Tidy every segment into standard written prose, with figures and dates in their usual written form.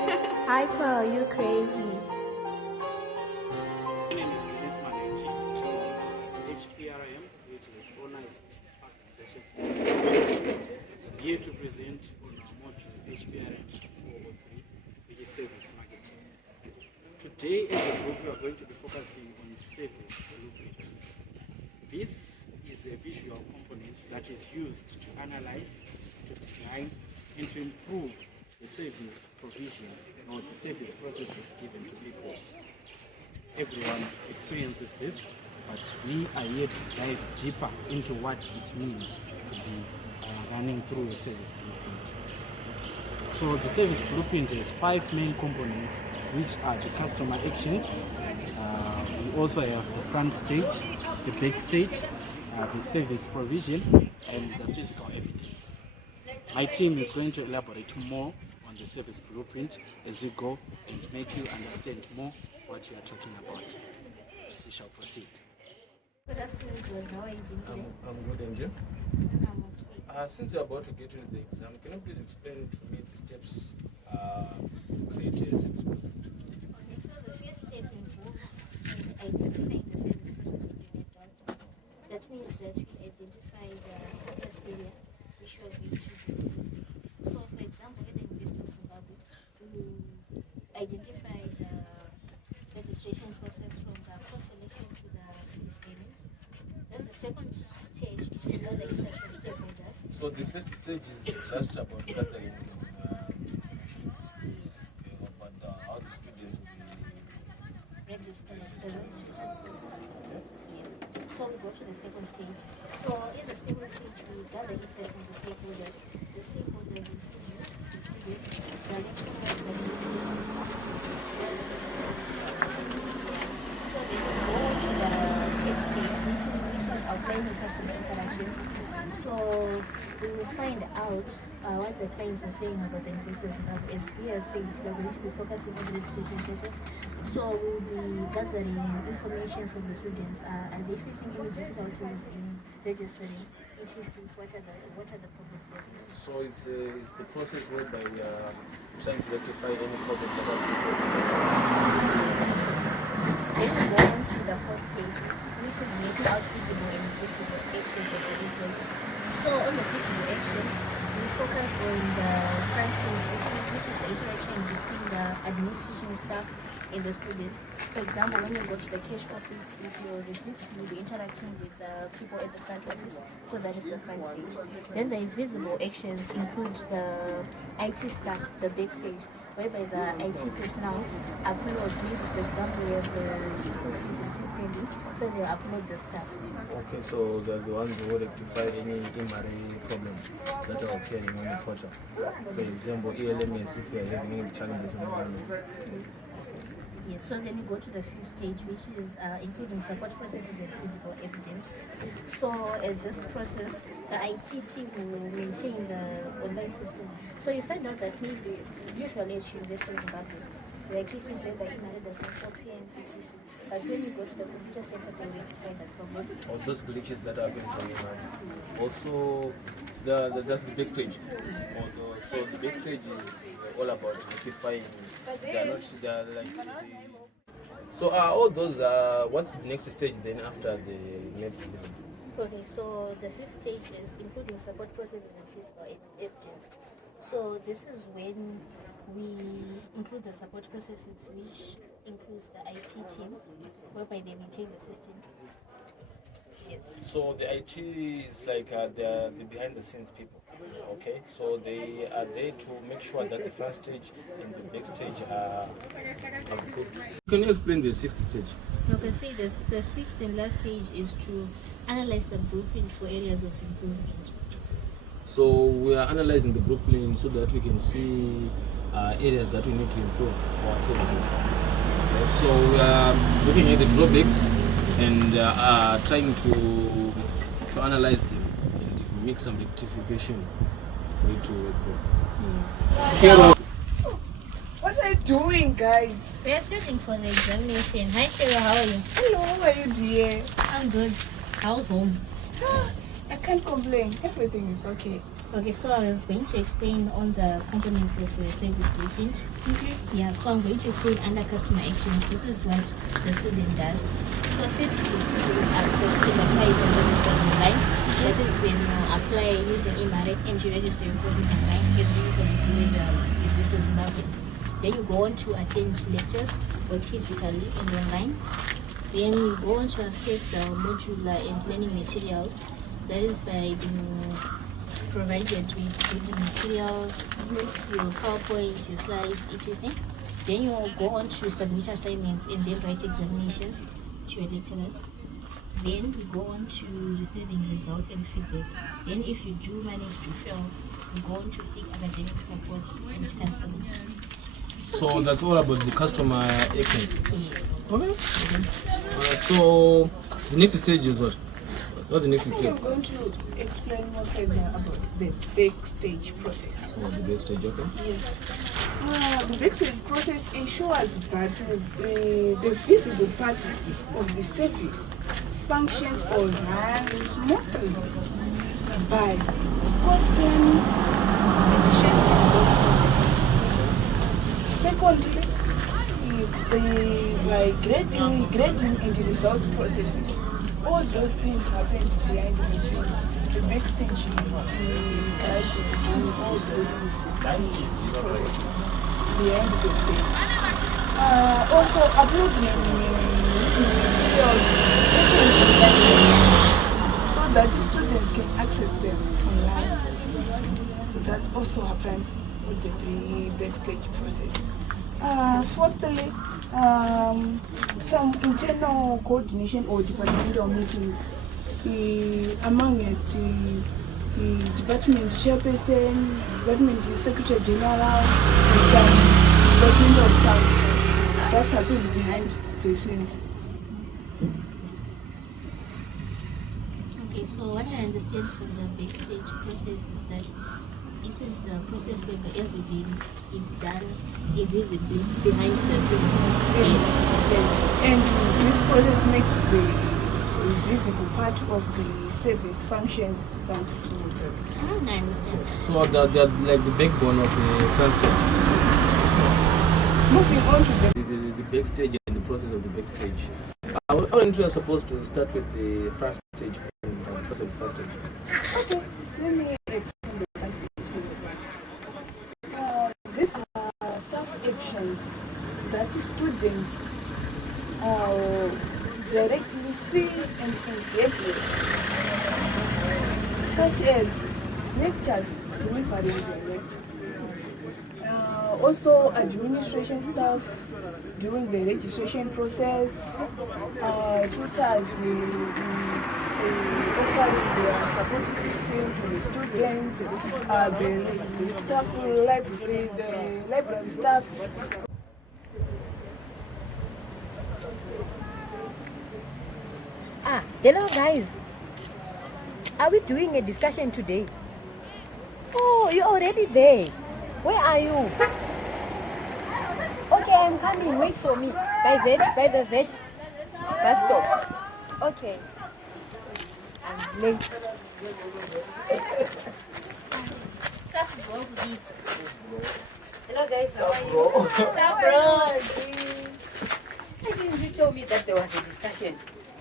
Hyper, you crazy. My name is Dennis Maneji from HPRM, which is Owners Organizations. I'm here to present on our module HPRM 403, which is service marketing. Today, as a group, we are going to be focusing on service blueprint. This is a visual component that is used to analyze, to design, and to improve the service provision or the service processes given to people. Everyone experiences this, but we are here to dive deeper into what it means to be running through a service blueprint. So the service blueprint has 5 main components, which are the customer actions. We also have the front stage, the back stage, the service provision, and the physical evidence. My team is going to elaborate more on the service blueprint as we go and make you understand more what you are talking about. We shall proceed. Good afternoon, how are you doing today? I'm good, and you? I'm okay. Since you're about to get into the exam, can you please explain to me the steps create a service blueprint? Okay, so the first step involves identifying the service process to be done. That means that we identify the focus area which will be to do. So, for example, in the University of Zimbabwe, we identify the registration process from the course selection to the fees payment. Then the second stage is to know the insights from stakeholders. So the first stage is just about gathering information about how the students will be Register the registration process. Yes. So we go to the second stage. So in the second stage, we gather insight from the stakeholders. The stakeholders include you, the students, the lecturers, the administration staff, so then we go to the third stage, which is outlining customer interactions. So we will find out what the clients are saying about the investors. As we have said, we are going to be focusing on the registration process. So we will be gathering information from the students. Are they facing any difficulties in registering? etc. What are the problems they're facing? So it's the process whereby we are trying to rectify any problem that are Then we go on to the fourth stage, which is making out visible and invisible actions of the employees. So on the visible actions, we focus on the first stage, which is the interaction between the administration staff and the students. For example, when you go to the cash office with your receipts, you'll be interacting with the people at the front office. So that is the front stage. Then the invisible actions include the IT staff, the back stage, whereby the IT personnel upload, maybe for example, we have the school fees receipt pending, so they upload the stuff. Okay, so they're the ones who rectify any MRA problems that are occurring on the portal. For example, ELMS, if you are having any challenges on ELMS. Yes, so then you go to the fifth stage, which is including support processes and physical evidence. So at this process, the IT team will maintain the online system. So you find out that maybe usually at University of Zimbabwe, there are cases where the email does not open, etc. But when you go to the computer center, they rectify that problem. Or those glitches that happen from email. Also, that's the back stage. So the back stage is all about rectifying. So all those what's the next stage then after the net visit? Okay, so the fifth stage is including support processes and physical evidence. So this is when we include the support processes, which includes the IT team, whereby they maintain the system. Yes. So the IT is like the behind the scenes people. Okay, so they are there to make sure that the first stage and the next stage are good. Can you explain the sixth stage? Okay, see, the sixth and last stage is to analyze the blueprint for areas of improvement. So we are analyzing the blueprint so that we can see areas that we need to improve our services. So we are looking at the drawbacks and trying to analyze them and make some rectification for it to work well. Yes. What are you doing, guys? We are studying for the examination. Hi, Kira, how are you? Hello, how are you, dear? I'm good. How's home? I can't complain. Everything is okay. Okay, so I was going to explain on the components of your service blueprint. Okay. Yeah, so I'm going to explain under customer actions. This is what the student does. So first, the students are proceeding applies and registers online. That is when you apply using eMarek and you register your courses online, as you usually do in the University of Zimbabwe. Then you go on to attend lectures, both physically and online. Then you go on to access the modular and learning materials. That is by being provided with reading materials, your PowerPoints, your slides, etc. Then you go on to submit assignments and then write examinations to your lecturers. Then you go on to receiving results and feedback. Then if you do manage to fail, you go on to seek academic support and counseling. So that's all about the customer actions. Yes. Okay. So the next stage is what? What's the next I think step? I'm going to explain more further about the backstage process. Oh, the backstage, okay. The backstage process ensures that the visible part of the service functions or runs smoothly by course planning and scheduling those processes. Secondly, by grading and the results processes. All those things happen behind the scenes. The backstage guys will do all those processes behind the scene. Also uploading the materials so that the students can access them online. That's also happened with the backstage process. Fourthly, some internal coordination or departmental meetings amongst the department chairperson, department secretary general, and some departmental staffs. That's happening behind the scenes. Okay, so what I understand from the backstage process is that it is the process where everything is done invisibly behind the scenes. Yes. And this process makes the visible part of the service functions run smoother. I understand. So they're like the backbone of the front stage. Moving on to The backstage and the process of the backstage. Aren't you supposed to start with the front stage and the process of the front stage? Okay, let me explain the front stage. These are staff actions that students directly see and engage with, such as lectures, delivering the lectures. Also administration staff during the registration process, tutors offering their support system to the students, the staff library, the library staffs. Hello guys. Are we doing a discussion today? Oh, you're already there. Where are you? Okay, I'm coming. Wait for me. By the vet bus stop. Okay. I'm late. Hello guys. How are you? Why didn't you tell me that there was a discussion?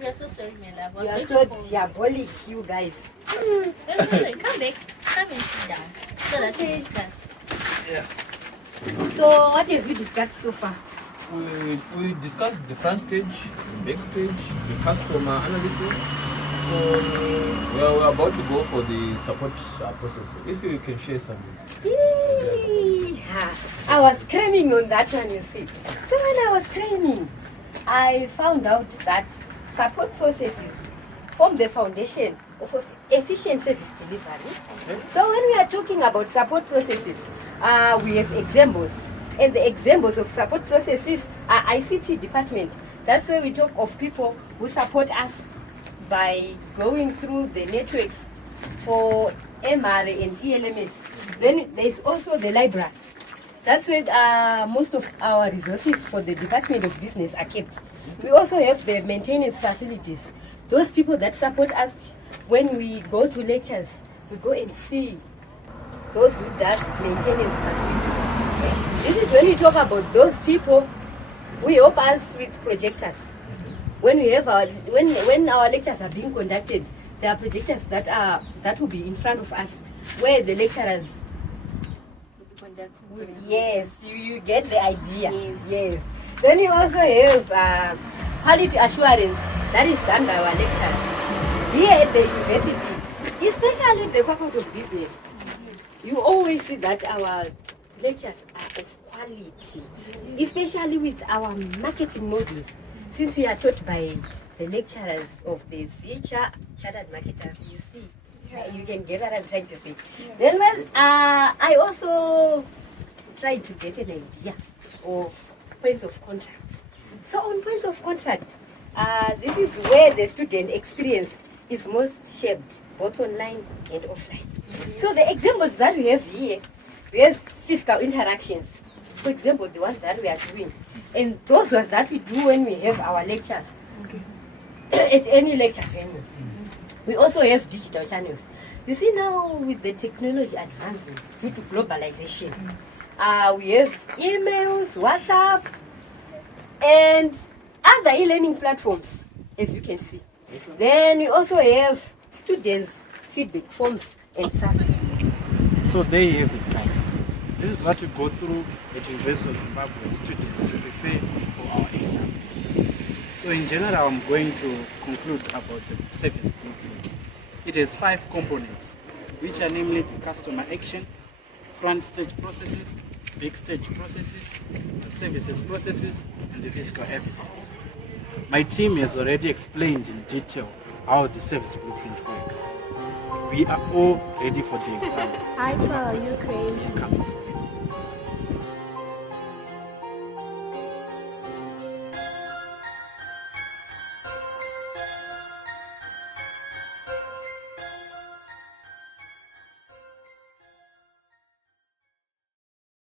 We are so sorry, my love. I was You are going so to call you. diabolic, you guys. That's okay. Come back. Come and sit down so that we discuss. So, what have you discussed so far? We discussed the front stage, the backstage, the customer analysis. So we're about to go for the support process. If you can share something. I was cramming on that one, you see. So when I was cramming, I found out that support processes form the foundation of efficient service delivery. Okay. So when we are talking about support processes, we have examples. And the examples of support processes are ICT department. That's where we talk of people who support us by going through the networks for MR and ELMS. Then there's also the library. That's where most of our resources for the Department of Business are kept. We also have the maintenance facilities. Those people that support us when we go to lectures, we go and see those who does maintenance facilities. This is when we talk about those people who help us with projectors. When we have when our lectures are being conducted, there are projectors that will be in front of us, where the lecturers. Yes, you get the idea. Yes. Then you also have quality assurance that is done by our lecturers here at the university, especially the Faculty of Business. You always see that our lectures are of quality, especially with our marketing modules. Since we are taught by the lecturers of the chartered marketers, you see, you can get what I'm trying to say. Then, I also tried to get an idea of points of contracts. So, on points of contract, this is where the student experience is most shaped, both online and offline. So, the examples that we have here, we have physical interactions. For example, the ones that we are doing, and those ones that we do when we have our lectures at any lecture venue. We also have digital channels. You see now with the technology advancing due to globalization, we have emails, WhatsApp, and other e-learning platforms, as you can see. Then we also have students' feedback forms and surveys. So there you have it, guys. This is what we go through at University of Zimbabwe students to prepare for our exams. So in general, I'm going to conclude about the service blueprint. It has 5 components, which are namely the customer action, front stage processes, back stage processes, the services processes, and the physical evidence. My team has already explained in detail how the service blueprint works. We are all ready for the exam. Hyper, you crazy. Come.